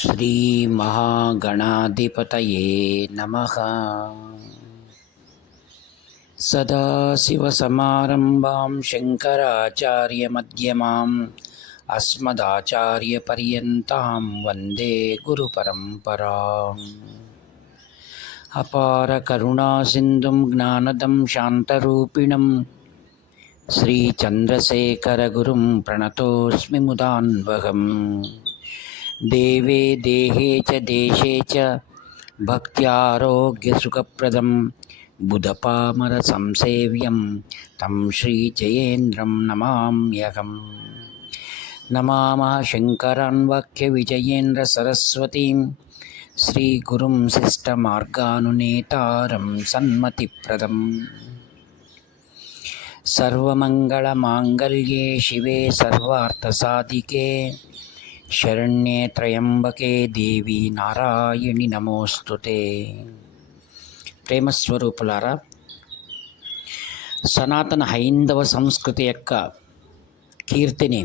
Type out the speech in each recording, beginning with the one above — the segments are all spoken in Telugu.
श्रीमहागणाधिपतये नमः। सदाशिवसमारम्भां शङ्कराचार्यमध्यमाम् अस्मदाचार्यपर्यन्तां वन्दे गुरुपरम्पराम्। अपारकरुणासिन्धुं ज्ञानदं शान्तरूपिणं श्रीचन्द्रशेखरगुरुं प्रणतोऽस्मि मुदान्वहम्। देवे देहे च देशे च भक्त्यारोग्यसुखप्रदं बुधपामरसंसेव्यं तं श्रीजयेन्द्रं नमाम्यहम्। नमामः शङ्करान् वाक्यविजयेन्द्रसरस्वतीं श्रीगुरुं शिष्टमार्गानुनेतारं सन्मतिप्रदम्। सर्वमङ्गलमाङ्गल्ये शिवे सर्वार्थसाधिके शरण्ये त्र्यंबके देवी नारायणि नमोस्तुते। ప్రేమస్వరూపులారా, సనాతన హైందవ సంస్కృతి యొక్క కీర్తిని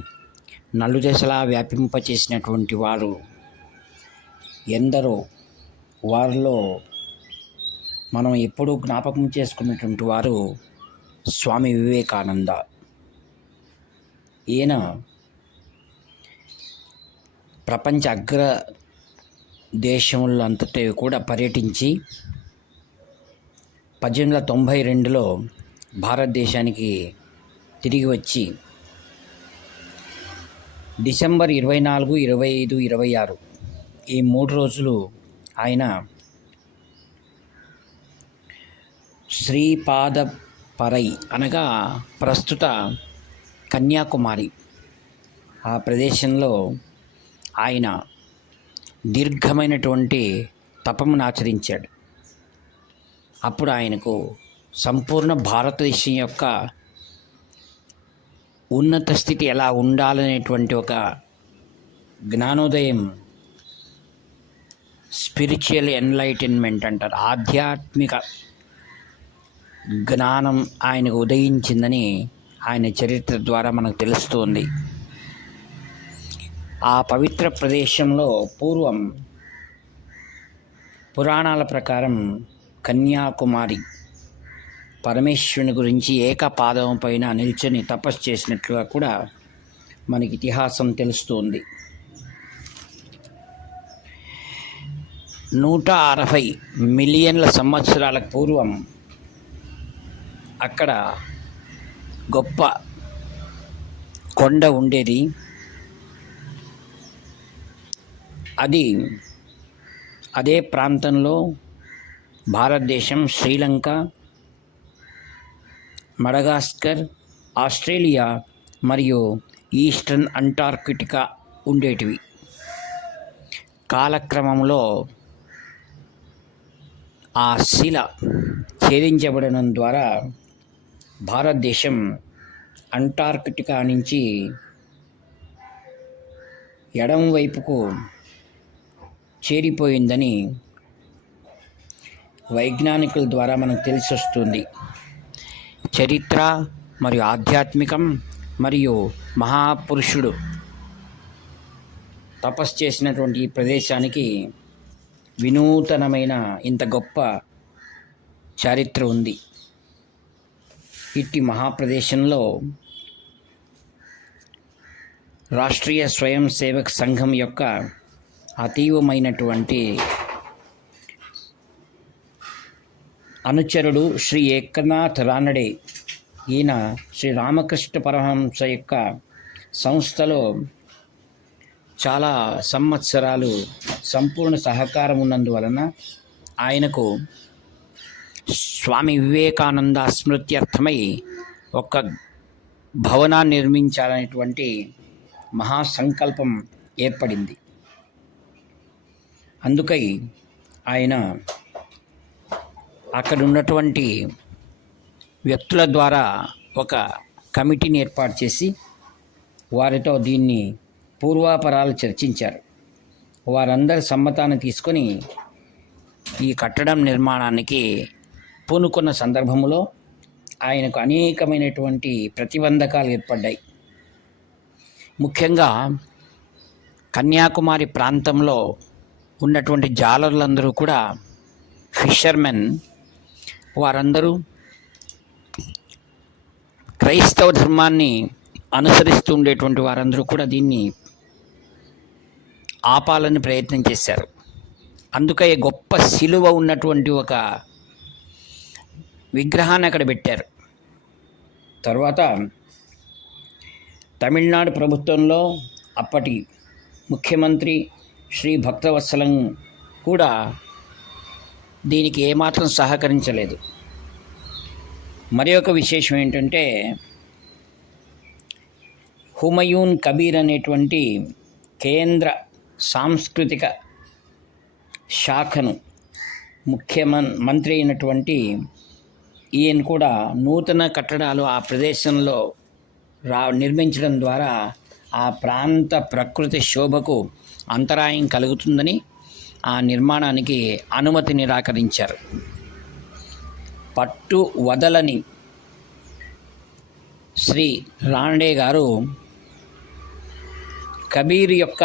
నలుదశలా వ్యాపింపచేసినటువంటి వారు ఎందరో. వారిలో మనం ఎప్పుడూ జ్ఞాపకం చేసుకున్నటువంటి వారు స్వామి వివేకానంద. ఈయన ప్రపంచ అగ్ర దేశములు అంతటా కూడా పర్యటించి 1892లో భారతదేశానికి తిరిగి వచ్చి డిసెంబర్ 24, 25, 26 ఈ 3 రోజులు ఆయన శ్రీపాదపరై అనగా ప్రస్తుత కన్యాకుమారి ఆ ప్రదేశంలో ఆయన దీర్ఘమైనటువంటి తపమును ఆచరించాడు. అప్పుడు ఆయనకు సంపూర్ణ భారతదేశం యొక్క ఉన్నత స్థితి ఎలా ఉండాలనేటువంటి ఒక జ్ఞానోదయం, స్పిరిచువల్ ఎన్లైటన్మెంట్ అంటారు, ఆధ్యాత్మిక జ్ఞానం ఆయనకు ఉదయించిందని ఆయన చరిత్ర ద్వారా మనకు తెలుస్తుంది. ఆ పవిత్ర ప్రదేశంలో పూర్వం పురాణాల ప్రకారం కన్యాకుమారి పరమేశ్వరుని గురించి ఏకపాదం పైన నిల్చొని తపస్సు చేసినట్లుగా కూడా మనకి ఇతిహాసం తెలుస్తుంది. 160 మిలియన్ల సంవత్సరాల పూర్వం అక్కడ గొప్ప కొండ ఉండేది. అదే ప్రాంతంలో భారతదేశం, శ్రీలంక, మడగాస్కర్, ఆస్ట్రేలియా మరియు ఈస్టర్న్ అంటార్కిటికా ఉండేటివి. కాలక్రమంలో ఆ శిల ఛేదించబడడం ద్వారా భారతదేశం అంటార్కిటికా నుంచి ఎడమ వైపుకు చేరిపోయిందని వైజ్ఞానికుల ద్వారా మనకు తెలిసి వస్తుంది. చరిత్ర మరియు ఆధ్యాత్మికం మరియు మహాపురుషుడు తపస్సు చేసినటువంటి ఈ ప్రదేశానికి వినూతనమైన ఇంత గొప్ప చరిత్ర ఉంది. ఇట్టి మహాప్రదేశంలో రాష్ట్రీయ స్వయం సేవక్ సంఘం యొక్క అతీవమైనటువంటి అనుచరుడు శ్రీ ఏకనాథ్ రానడే. ఈయన శ్రీ రామకృష్ణ పరమహంస యొక్క సంస్థలో చాలా సంవత్సరాలు సంపూర్ణ సహకారం ఉన్నందువలన ఆయనకు స్వామి వివేకానంద స్మృత్యర్థమై ఒక భవనాన్ని నిర్మించాలనేటువంటి మహాసంకల్పం ఏర్పడింది. అందుకై ఆయన అక్కడ ఉన్నటువంటి వ్యక్తుల ద్వారా ఒక కమిటీని ఏర్పాటు చేసి వారితో దీన్ని పూర్వాపరాలు చర్చించారు. వారందరి సమ్మతాన్ని తీసుకొని ఈ కట్టడం నిర్మాణానికి పూనుకున్న సందర్భంలో ఆయనకు అనేకమైనటువంటి ప్రతిబంధకాలు ఏర్పడ్డాయి. ముఖ్యంగా కన్యాకుమారి ప్రాంతంలో ఉన్నటువంటి జాలర్లందరూ కూడా ఫిషర్మెన్, వారందరూ క్రైస్తవ ధర్మాన్ని అనుసరిస్తూ ఉండేటువంటి వారందరూ కూడా దీన్ని ఆపాలని ప్రయత్నం చేశారు. అందుకే గొప్ప శిలువ ఉన్నటువంటి ఒక విగ్రహాన్ని అక్కడ పెట్టారు. తర్వాత తమిళనాడు ప్రభుత్వంలో అప్పటి ముఖ్యమంత్రి శ్రీ భక్తవత్సలం కూడా దీనికి ఏమాత్రం సహకరించలేదు. మరి ఒక విశేషం ఏంటంటే, హుమయూన్ కబీర్ అనేటువంటి కేంద్ర సాంస్కృతిక శాఖను మంత్రి అయినటువంటి ఈయన కూడా నూతన కట్టడాలు ఆ ప్రదేశంలో నిర్మించడం ద్వారా ఆ ప్రాంత ప్రకృతి శోభకు అంతరాయం కలుగుతుందని ఆ నిర్మాణానికి అనుమతి నిరాకరించారు. పట్టు వదలని శ్రీ రానడే గారు కబీర్ యొక్క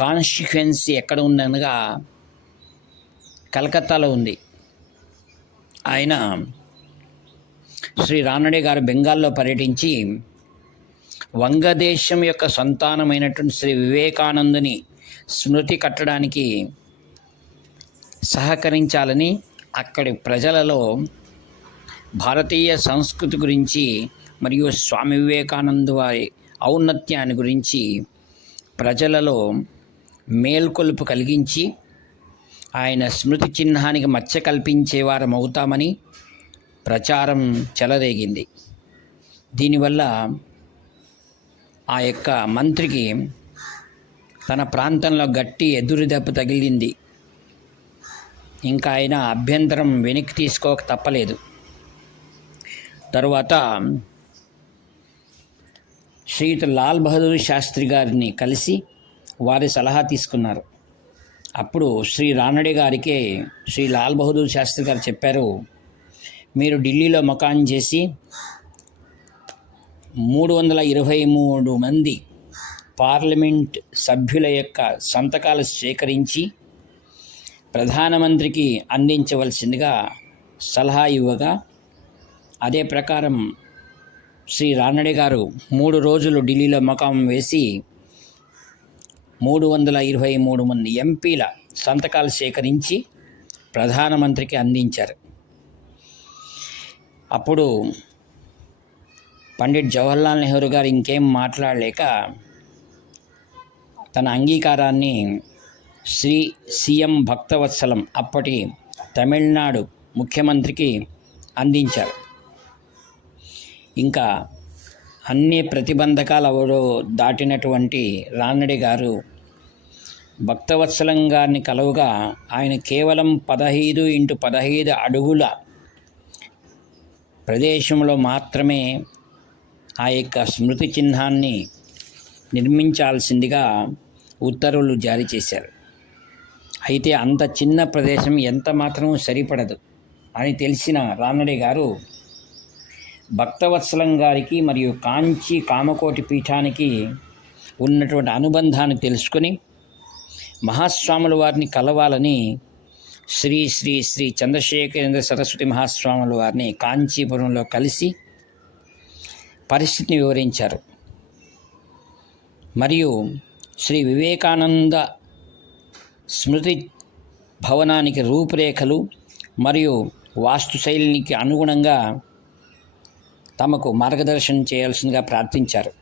కాన్స్టిట్యుయెన్సీ ఎక్కడ ఉందనగా కలకత్తాలో ఉంది. ఆయన శ్రీ రానడే గారు బెంగాల్లో పర్యటించి వంగదేశం యొక్క సంతానమైనటువంటి శ్రీ వివేకానందుని స్మృతి కట్టడానికి సహకరించాలని అక్కడి ప్రజలలో భారతీయ సంస్కృతి గురించి మరియు స్వామి వివేకానంద వారి ఔన్నత్యాన్ని గురించి ప్రజలలో మేల్కొలుపు కలిగించి ఆయన స్మృతి చిహ్నానికి మచ్చ కల్పించేవారం అవుతామని ప్రచారం చెలరేగింది. దీనివల్ల ఆ యొక్క మంత్రికి తన ప్రాంతంలో గట్టి ఎదురు దెబ్బ తగిలింది. ఇంకా ఆయన అభ్యంతరం వెనక్కి తీసుకోక తప్పలేదు. తరువాత శ్రీయుత లాల్ బహదూర్ శాస్త్రి గారిని కలిసి వారి సలహా తీసుకున్నారు. అప్పుడు శ్రీ రానడే గారికి శ్రీ లాల్ బహదూర్ శాస్త్రి గారు చెప్పారు, మీరు ఢిల్లీలో మకాన్ చేసి 323 మంది పార్లమెంట్ సభ్యుల యొక్క సంతకాలు సేకరించి ప్రధానమంత్రికి అందించవలసిందిగా సలహా ఇవ్వగా, అదే ప్రకారం శ్రీ రానడే గారు 3 రోజులు ఢిల్లీలో మకాం వేసి 323 మంది ఎంపీల సంతకాలు సేకరించి ప్రధానమంత్రికి అందించారు. అప్పుడు పండిట్ జవహర్లాల్ నెహ్రూ గారు ఇంకేం మాట్లాడలేక తన అంగీకారాన్ని శ్రీ సీఎం భక్తవత్సలం అప్పటి తమిళనాడు ముఖ్యమంత్రికి అందించారు. ఇంకా అన్ని ప్రతిబంధకాలు ఎవరో దాటినటువంటి రానడే గారు భక్తవత్సలం గారిని కలవగా ఆయన కేవలం 15x15 అడుగుల ప్రదేశంలో మాత్రమే ఆ యొక్క స్మృతి చిహ్నాన్ని నిర్మించాల్సిందిగా ఉత్తర్వులు జారీ చేశారు. అయితే అంత చిన్న ప్రదేశం ఎంత మాత్రం సరిపడదు అని తెలిసిన రానడే గారు భక్తవత్సలం గారికి మరియు కాంచి కామకోటి పీఠానికి ఉన్నటువంటి అనుబంధాన్ని తెలుసుకొని మహాస్వాముల వారిని కలవాలని శ్రీ శ్రీ శ్రీ చంద్రశేఖరేంద్ర సరస్వతి మహాస్వాముల వారిని కాంచీపురంలో కలిసి పరిస్థితిని వివరించారు. మరియు శ్రీ వివేకానంద స్మృతి భవనానికి రూపురేఖలు మరియు వాస్తుశైలికి అనుగుణంగా తమకు మార్గదర్శనం చేయాల్సిందిగా ప్రార్థించారు.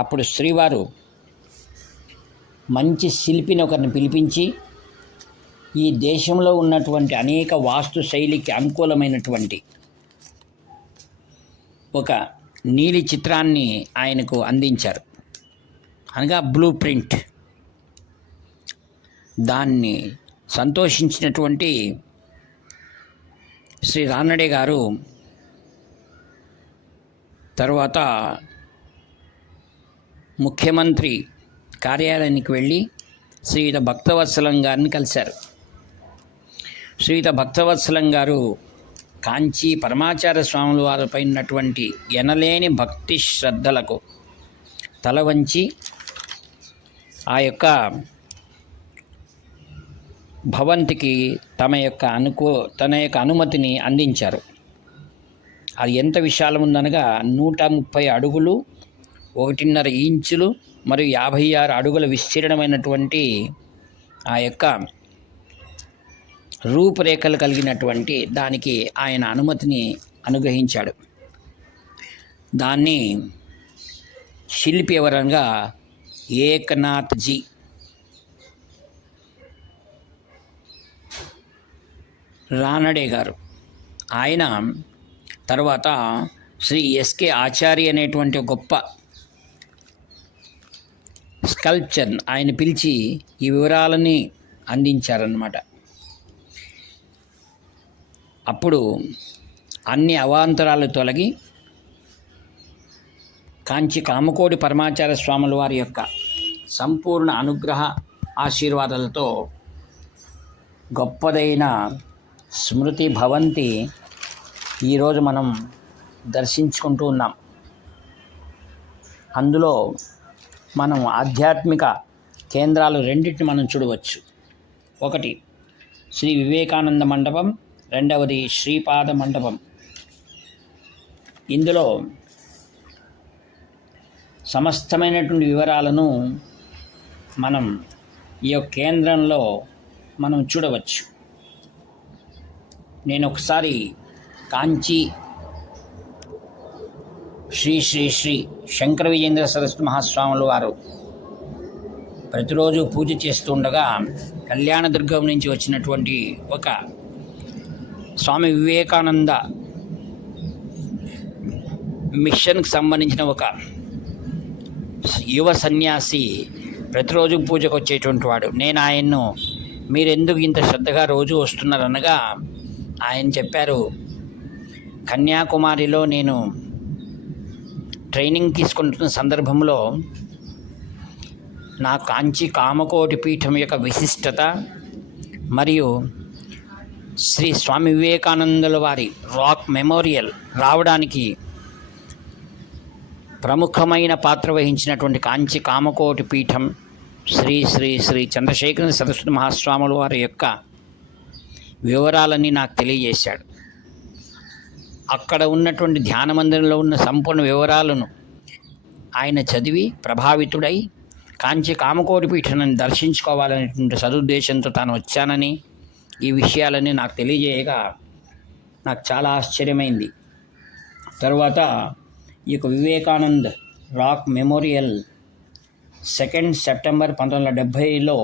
అప్పుడు శ్రీవారు మంచి శిల్పిని ఒకరిని పిలిపించి ఈ దేశంలో ఉన్నటువంటి అనేక వాస్తు శైలికి అనుకూలమైనటువంటి ఒక నీలి చిత్రాన్ని ఆయనకు అందించారు, అనగా బ్లూ ప్రింట్. దాన్ని సంతోషించినటువంటి శ్రీ రానడే గారు తర్వాత ముఖ్యమంత్రి కార్యాలయానికి వెళ్ళి శ్రీయుత భక్తవత్సలం గారిని కలిశారు. శ్రీయుత భక్తవత్సలం గారు కాంచీ పరమాచార్య స్వాముల వారిపై ఉన్నటువంటి ఎనలేని భక్తి శ్రద్ధలకు తల వంచి ఆ యొక్క భవంతికి తన యొక్క అనుమతిని అందించారు. అది ఎంత విశాలం ఉందనగా 130 అడుగులు 1.5 ఇంచులు మరియు 56 అడుగుల విస్తీర్ణమైనటువంటి ఆ యొక్క రూపురేఖలు కలిగినటువంటి దానికి ఆయన అనుమతిని అనుగ్రహించాడు. దాన్ని శిల్పి ఎవరనగా ఏకనాథ్జీ. రానడే గారు. ఆయన తర్వాత శ్రీ ఎస్కే ఆచార్య అనేటువంటి గొప్ప స్కల్ప్చర్ ఆయన పిలిచి ఈ వివరాలని అందించారన్నమాట. అప్పుడు అన్ని అవాంతరాలు తొలగి కాంచి కామకోటి పరమాచార్య స్వాముల వారి యొక్క సంపూర్ణ అనుగ్రహ ఆశీర్వాదాలతో గొప్పదైన స్మృతి భవంతి ఈరోజు మనం దర్శించుకుంటూ ఉన్నాం. అందులో మనం ఆధ్యాత్మిక కేంద్రాలు రెండింటిని మనం చూడవచ్చు. ఒకటి శ్రీ వివేకానంద మండపం, రెండవది శ్రీపాద మండపం. ఇందులో సమస్తమైనటువంటి వివరాలను మనం ఈ యొక్క కేంద్రంలో మనం చూడవచ్చు. నేను ఒకసారి కాంచి శ్రీ శ్రీ శ్రీ శంకర విజయేంద్ర సరస్వతి మహాస్వాములు వారు ప్రతిరోజు పూజ చేస్తుండగా కళ్యాణదుర్గం నుంచి వచ్చినటువంటి ఒక స్వామి వివేకానంద మిషన్కి సంబంధించిన ఒక యువ సన్యాసి ప్రతిరోజు పూజకు వచ్చేటువంటి వాడు. నేను ఆయన్ను మీరెందుకు ఇంత శ్రద్ధగా రోజు వస్తున్నారనగా ఆయన చెప్పారు, కన్యాకుమారిలో నేను ట్రైనింగ్ తీసుకుంటున్న సందర్భంలో నా కాంచి కామకోటి పీఠం యొక్క విశిష్టత మరియు శ్రీ స్వామి వివేకానందుల వారి రాక్ మెమోరియల్ రావడానికి ప్రముఖమైన పాత్ర వహించినటువంటి కాంచి కామకోటి పీఠం శ్రీ శ్రీ శ్రీ చంద్రశేఖర సరస్వతి మహాస్వాముల వారి యొక్క వివరాలన్నీ నాకు తెలియజేశాడు. అక్కడ ఉన్నటువంటి ధ్యాన మందిరంలో ఉన్న సంపూర్ణ వివరాలను ఆయన చదివి ప్రభావితుడై కాంచి కామకోటి పీఠాన్ని దర్శించుకోవాలనేటువంటి సదుద్దేశంతో తాను వచ్చానని ఈ విషయాలన్నీ నాకు తెలియజేయగా నాకు చాలా ఆశ్చర్యమైంది. తర్వాత ఈ యొక్క వివేకానంద్ రాక్ మెమోరియల్ 2 సెప్టెంబర్ 1970లో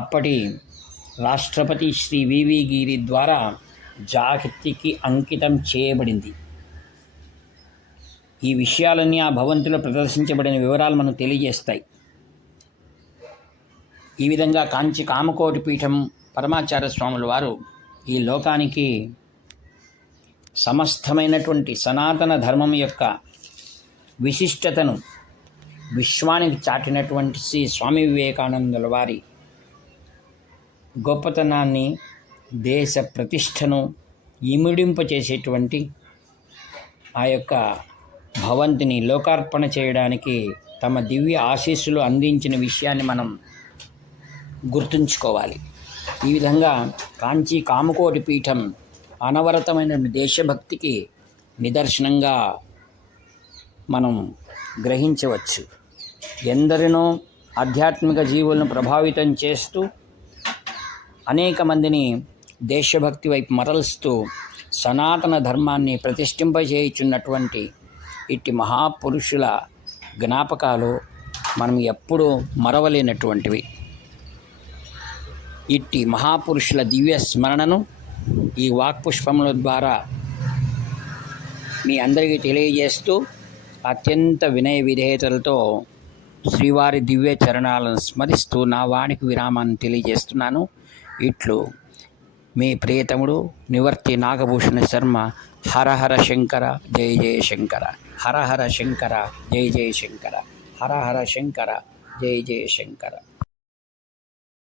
అప్పటి రాష్ట్రపతి శ్రీ వివి గిరి ద్వారా జాతికి అంకితం చేయబడింది. ఈ విషయాలన్నీ ఆ భవంతిలో ప్రదర్శించబడిన వివరాలు మనకు తెలియజేస్తాయి. ఈ విధంగా కాంచి కామకోటి పీఠం పరమాచార్య స్వాముల వారు ఈ లోకానికి సమస్తమైనటువంటి సనాతన ధర్మం యొక్క విశిష్టతను విశ్వానికి చాటినటువంటి శ్రీ స్వామి వివేకానందుల వారి గొప్పతనాన్ని, దేశ ప్రతిష్టను ఇమిడింపచేసేటువంటి ఆ యొక్క భవంతిని లోకార్పణ చేయడానికి తమ దివ్య ఆశీస్సులు అందించిన విషయాన్ని మనం గుర్తుంచుకోవాలి. ఈ విధంగా కాంచి కామకోటి పీఠం అనవరతమైన దేశభక్తికి నిదర్శనంగా మనం గ్రహించవచ్చు. ఎందరినో ఆధ్యాత్మిక జీవులను ప్రభావితం చేస్తూ అనేక మందిని దేశభక్తి వైపు మరలుస్తూ సనాతన ధర్మాన్ని ప్రతిష్ఠింపజేయుచున్నటువంటి ఇట్టి మహాపురుషుల జ్ఞాపకాలు మనం ఎప్పుడూ మరవలేనటువంటివి. ఇట్టి మహాపురుషుల దివ్య స్మరణను ఈ వాక్పుష్పముల ద్వారా మీ అందరికీ తెలియజేస్తూ అత్యంత వినయ విధేయతలతో శ్రీవారి దివ్య చరణాలను స్మరిస్తూ నా వాణికి విరామాన్ని తెలియజేస్తున్నాను. ఇట్లు మీ ప్రియతముడు నివర్తి నాగభూషణ శర్మ. హర హర శంకర జయ జయ శంకర. హర హర శంకర జయ జయ శంకర. హర హర శంకర జయ జయ శంకర.